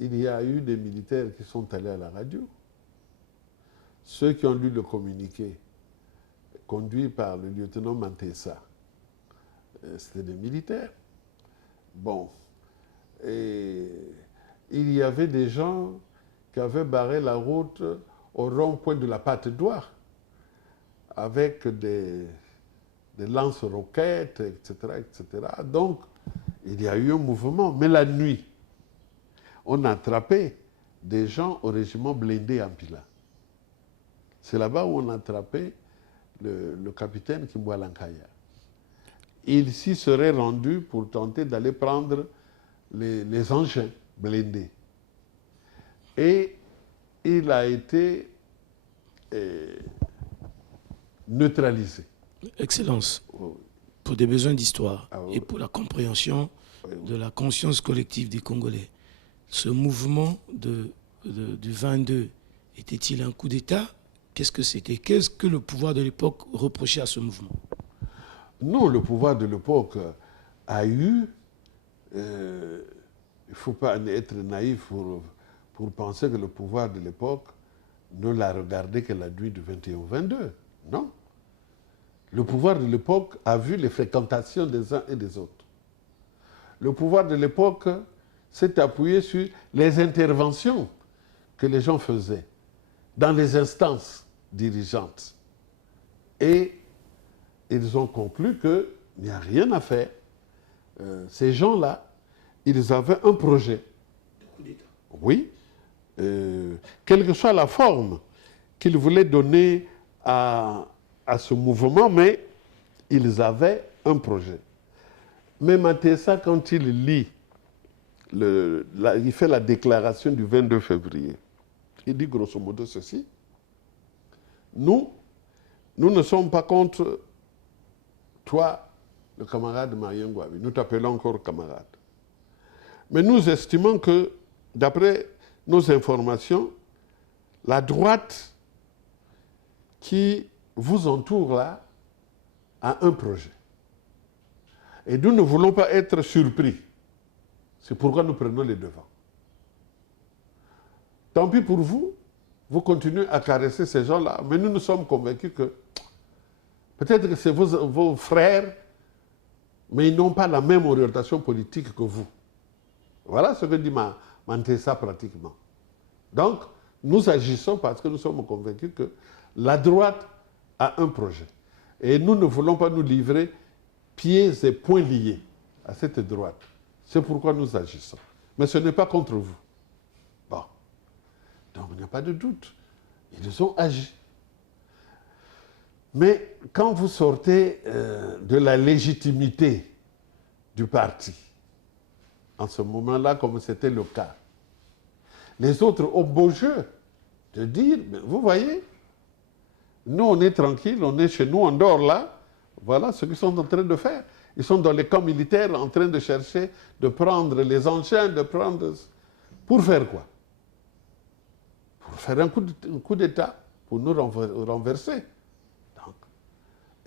il y a eu des militaires qui sont allés à la radio. Ceux qui ont lu le communiqué, conduit par le lieutenant Mantessa, c'était des militaires. Bon. Et il y avait des gens qui avaient barré la route au rond-point de la Patte d'Oie, avec des lance-roquettes, etc., etc. Donc, il y a eu un mouvement. Mais la nuit, on a attrapé des gens au régiment blindé en Pila. C'est là-bas où on a attrapé le capitaine Kimwalankaya. Il s'y serait rendu pour tenter d'aller prendre les engins blindés. Et il a été neutralisé. Excellence, pour des besoins d'histoire oui. et pour la compréhension de la conscience collective des Congolais, ce mouvement du 22 était-il un coup d'État? Qu'est-ce que c'était? Qu'est-ce que le pouvoir de l'époque reprochait à ce mouvement? Non, le pouvoir de l'époque a eu... il ne faut pas être naïf pour penser que le pouvoir de l'époque ne l'a regardé que la nuit du 21 au 22. Non. Le pouvoir de l'époque a vu les fréquentations des uns et des autres. Le pouvoir de l'époque s'est appuyé sur les interventions que les gens faisaient dans les instances dirigeantes. Et ils ont conclu qu'il n'y a rien à faire. Ces gens-là, ils avaient un projet. Oui. Quelle que soit la forme qu'ils voulaient donner à ce mouvement, mais ils avaient un projet. Mais Mantessa, quand il lit, il fait la déclaration du 22 février, il dit grosso modo ceci: nous ne sommes pas contre toi, le camarade Marien Ngouabi. Nous t'appelons encore camarade. Mais nous estimons que, d'après nos informations, la droite qui vous entoure là a un projet. Et nous ne voulons pas être surpris. C'est pourquoi nous prenons les devants. Tant pis pour vous, vous continuez à caresser ces gens-là, mais nous sommes convaincus que peut-être que c'est vos frères, mais ils n'ont pas la même orientation politique que vous. Voilà ce que dit Mantessa pratiquement. Donc, nous agissons parce que nous sommes convaincus que la droite a un projet. Et nous ne voulons pas nous livrer pieds et poings liés à cette droite. C'est pourquoi nous agissons. Mais ce n'est pas contre vous. Bon. Donc, il n'y a pas de doute. Ils ont agi. Mais quand vous sortez de la légitimité du parti, en ce moment-là, comme c'était le cas, les autres ont beau jeu de dire, vous voyez, nous on est tranquille, on est chez nous, on dort là, voilà ce qu'ils sont en train de faire. Ils sont dans les camps militaires en train de chercher, de prendre les engins, de prendre... Pour faire quoi? Pour faire un coup d'État, pour nous renverser. Donc,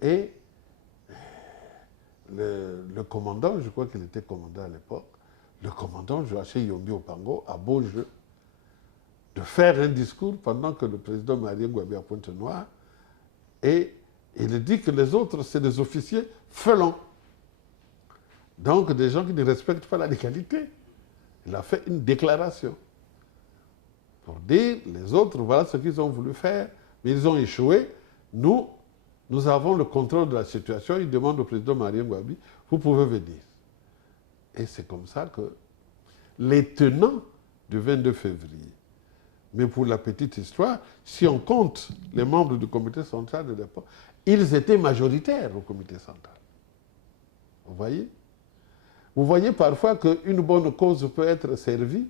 et le commandant, je crois qu'il était commandant à l'époque, le commandant Joachim Yombi Opango a beau jeu de faire un discours pendant que le président Marien Ngouabi à Pointe-Noire, et il dit que les autres, c'est des officiers felons. Donc, des gens qui ne respectent pas la légalité. Il a fait une déclaration pour dire, les autres, voilà ce qu'ils ont voulu faire, mais ils ont échoué. Nous avons le contrôle de la situation. Il demande au président Marien Ngouabi, vous pouvez venir. Et c'est comme ça que les tenants du 22 février, mais pour la petite histoire, si on compte les membres du comité central de l'époque, ils étaient majoritaires au comité central. Vous voyez? Vous voyez parfois qu'une bonne cause peut être servie,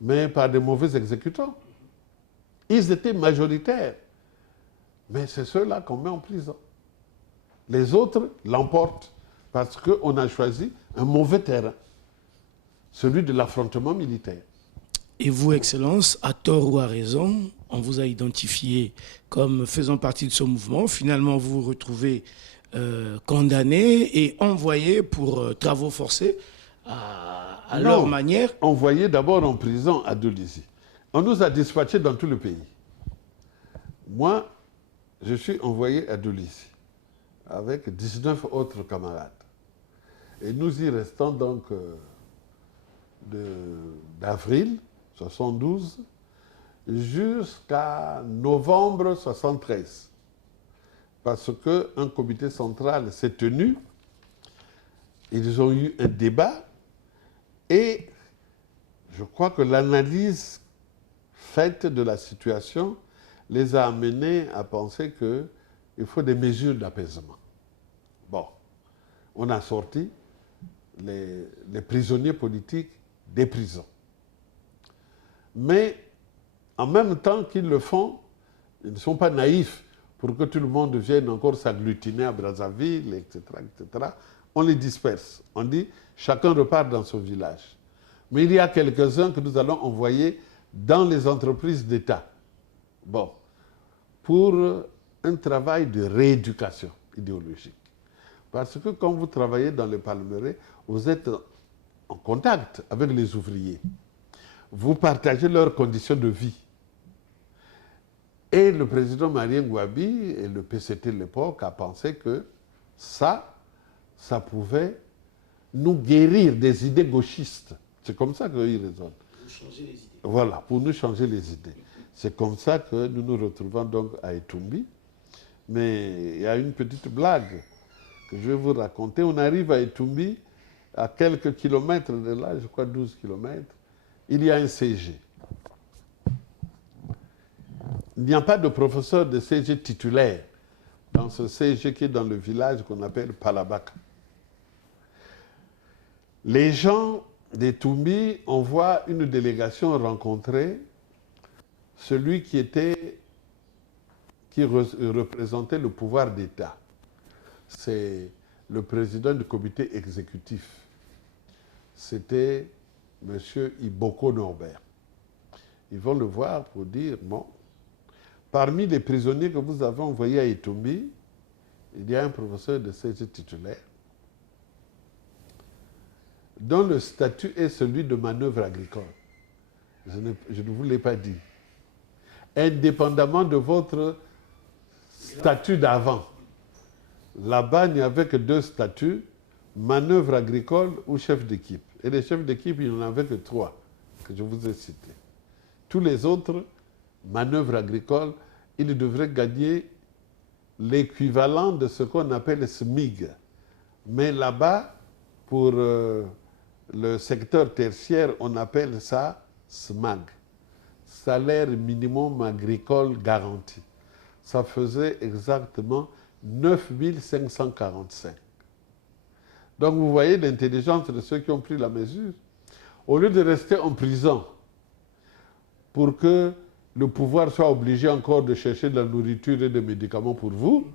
mais par des mauvais exécutants. Ils étaient majoritaires, mais c'est ceux-là qu'on met en prison. Les autres l'emportent parce qu'on a choisi un mauvais terrain, celui de l'affrontement militaire. Et vous, Excellence, à tort ou à raison, on vous a identifié comme faisant partie de ce mouvement. Finalement, vous vous retrouvez condamné et envoyé pour travaux forcés à Non, leur manière. envoyé d'abord en prison à Dolisie. On nous a dispatchés dans tout le pays. Moi, je suis envoyé à Dolisie avec 19 autres camarades. Et nous y restons donc d'avril 72 jusqu'à novembre 73. Parce qu'un comité central s'est tenu, ils ont eu un débat et je crois que l'analyse faite de la situation les a amenés à penser qu'il faut des mesures d'apaisement. Bon, on a sorti les prisonniers politiques des prisons. Mais en même temps qu'ils le font, ils ne sont pas naïfs pour que tout le monde vienne encore s'agglutiner à Brazzaville, etc., etc. On les disperse. On dit, chacun repart dans son village. Mais il y a quelques-uns que nous allons envoyer dans les entreprises d'État. Bon, pour un travail de rééducation idéologique. Parce que quand vous travaillez dans les palmeraies, vous êtes en contact avec les ouvriers. Vous partagez leurs conditions de vie. Et le président Marien Gouabi et le PCT de l'époque a pensé que ça pouvait nous guérir des idées gauchistes. C'est comme ça qu'ils raisonnent. Pour changer les idées. Voilà, pour nous changer les idées. C'est comme ça que nous nous retrouvons donc à Etumbi. Mais il y a une petite blague que je vais vous raconter. On arrive à Etumbi, à quelques kilomètres de là, je crois 12 kilomètres, il y a un CG. Il n'y a pas de professeur de CG titulaire dans ce CG qui est dans le village qu'on appelle Palabaka. Les gens d'Etumbi envoient une délégation rencontrer celui qui représentait le pouvoir d'État. C'est le président du comité exécutif. C'était M. Iboko Norbert. Ils vont le voir pour dire, bon, parmi les prisonniers que vous avez envoyés à Etumbi, il y a un professeur de CG titulaire dont le statut est celui de manœuvre agricole. Je ne vous l'ai pas dit. Indépendamment de votre statut d'avant. Là-bas, il n'y avait que deux statuts, manœuvre agricole ou chef d'équipe. Et les chefs d'équipe, il n'y en avait que 3, que je vous ai cités. Tous les autres, manœuvre agricole, ils devraient gagner l'équivalent de ce qu'on appelle SMIG. Mais là-bas, pour le secteur tertiaire, on appelle ça SMAG. Salaire minimum agricole garanti. Ça faisait exactement 9 545. Donc vous voyez l'intelligence de ceux qui ont pris la mesure. Au lieu de rester en prison pour que le pouvoir soit obligé encore de chercher de la nourriture et des médicaments pour vous,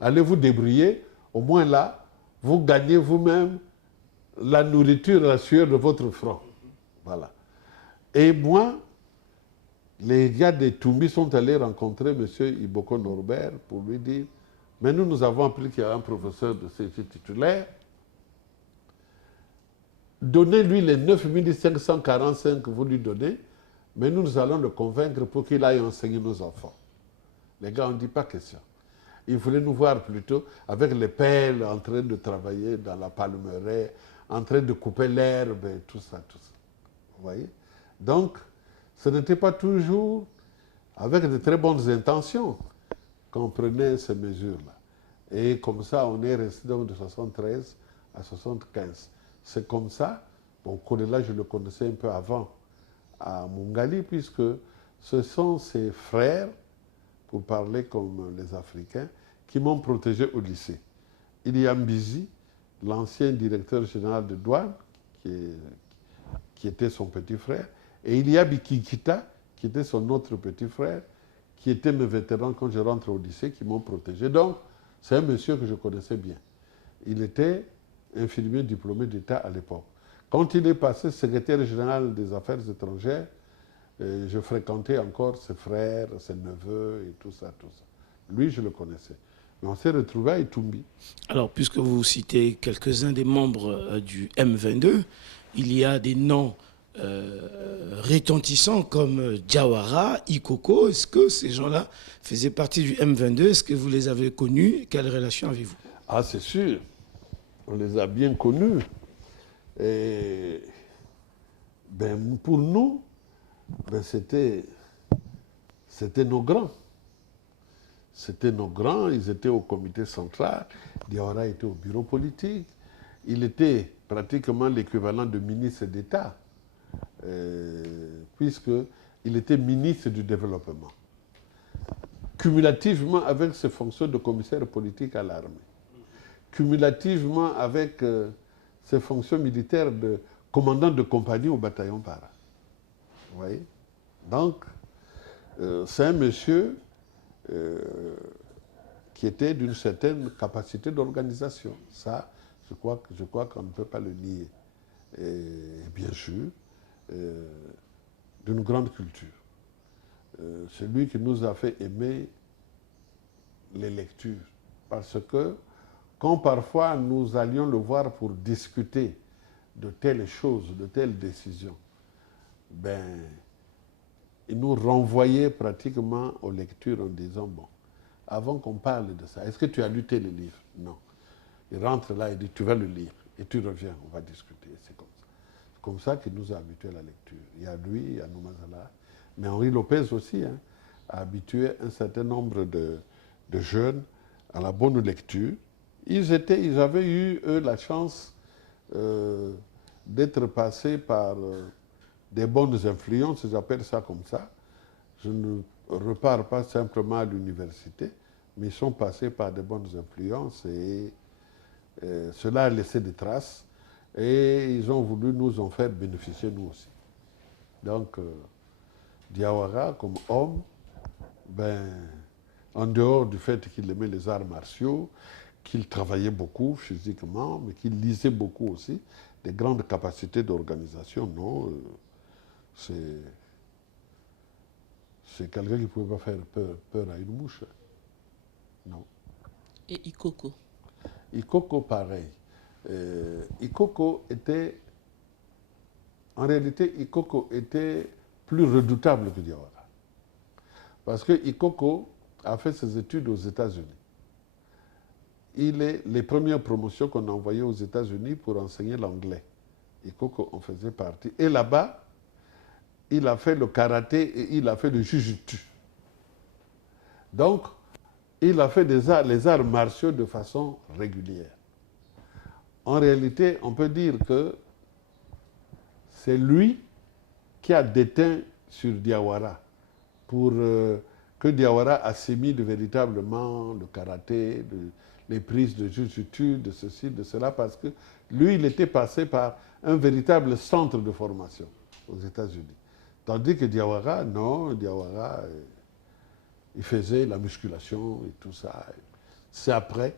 allez vous débrouiller. Au moins là, vous gagnez vous-même la nourriture, la sueur de votre front. Voilà. Et moi, les gars des Tumbi sont allés rencontrer M. Iboko Norbert pour lui dire, mais nous avons appris qu'il y a un professeur de CG titulaire. Donnez-lui les 9 545 que vous lui donnez, mais nous allons le convaincre pour qu'il aille enseigner nos enfants. Les gars ont dit pas question. Ils voulaient nous voir plutôt avec les pelles en train de travailler dans la palmeraie, en train de couper l'herbe et tout ça, tout ça. Vous voyez? Donc, ce n'était pas toujours avec de très bonnes intentions qu'on prenait ces mesures-là. Et comme ça, on est resté donc de 73 à 75. C'est comme ça, bon, Kodela, je le connaissais un peu avant à Mungali, puisque ce sont ses frères, pour parler comme les Africains, qui m'ont protégé au lycée. Il y a Mbizi, l'ancien directeur général de douane, qui était son petit frère, et il y a Bikikita, qui était son autre petit frère, qui étaient mes vétérans quand je rentre au lycée, qui m'ont protégé. Donc, c'est un monsieur que je connaissais bien. Il était infirmier diplômé d'État à l'époque. Quand il est passé secrétaire général des Affaires étrangères, je fréquentais encore ses frères, ses neveux et tout ça, tout ça. Lui, je le connaissais. Mais on s'est retrouvé à Itumbi. Alors, puisque vous citez quelques-uns des membres du M22, il y a des noms retentissants comme Diawara, Ikoko. Est-ce que ces gens-là faisaient partie du M22? Est-ce que vous les avez connus? Quelle relation avez-vous? Ah, c'est sûr. On les a bien connus. Et ben, pour nous, ben, c'était nos grands. C'était nos grands, ils étaient au comité central, Diawara était au bureau politique, il était pratiquement l'équivalent de ministre d'État, puisqu'il était ministre du développement, cumulativement avec ses fonctions de commissaire politique à l'armée, cumulativement avec ses fonctions militaires de commandant de compagnie au bataillon para. Vous voyez? Donc, c'est un monsieur qui était d'une certaine capacité d'organisation. Ça, je crois qu'on ne peut pas le nier. Et bien sûr, d'une grande culture. C'est lui qui nous a fait aimer les lectures. Parce que quand parfois nous allions le voir pour discuter de telles choses, de telles décisions, ben, il nous renvoyait pratiquement aux lectures en disant, bon, avant qu'on parle de ça, est-ce que tu as lu tel livre? Non. Il rentre là et dit, tu vas le lire, et tu reviens, on va discuter. C'est comme ça. C'est comme ça qu'il nous a habitués à la lecture. Il y a lui, il y a Noumazala, mais Henri Lopez aussi, hein, a habitué un certain nombre de jeunes à la bonne lecture. Ils avaient eu, eux, la chance d'être passés par des bonnes influences, j'appelle ça comme ça. Je ne repars pas simplement à l'université, mais ils sont passés par des bonnes influences et cela a laissé des traces et ils ont voulu nous en faire bénéficier nous aussi. Donc, Diawara, comme homme, ben, en dehors du fait qu'il aimait les arts martiaux, qu'il travaillait beaucoup physiquement, mais qu'il lisait beaucoup aussi, des grandes capacités d'organisation, non, c'est quelqu'un qui ne pouvait pas faire peur à une mouche. Non. Et Ikoko? Ikoko, pareil. Ikoko était... En réalité, Ikoko était plus redoutable que Diawara. Parce que Ikoko a fait ses études aux États-Unis. Les premières promotions qu'on a envoyées aux États-Unis pour enseigner l'anglais. Ikoko en faisait partie. Et là-bas, il a fait le karaté et il a fait le jujutsu. Donc, il a fait les arts martiaux de façon régulière. En réalité, on peut dire que c'est lui qui a déteint sur Diawara pour que Diawara assimile véritablement le karaté, les prises de jujutsu, de ceci, de cela, parce que lui, il était passé par un véritable centre de formation aux États-Unis. Tandis que Diawara, non, Diawara, il faisait la musculation et tout ça. C'est après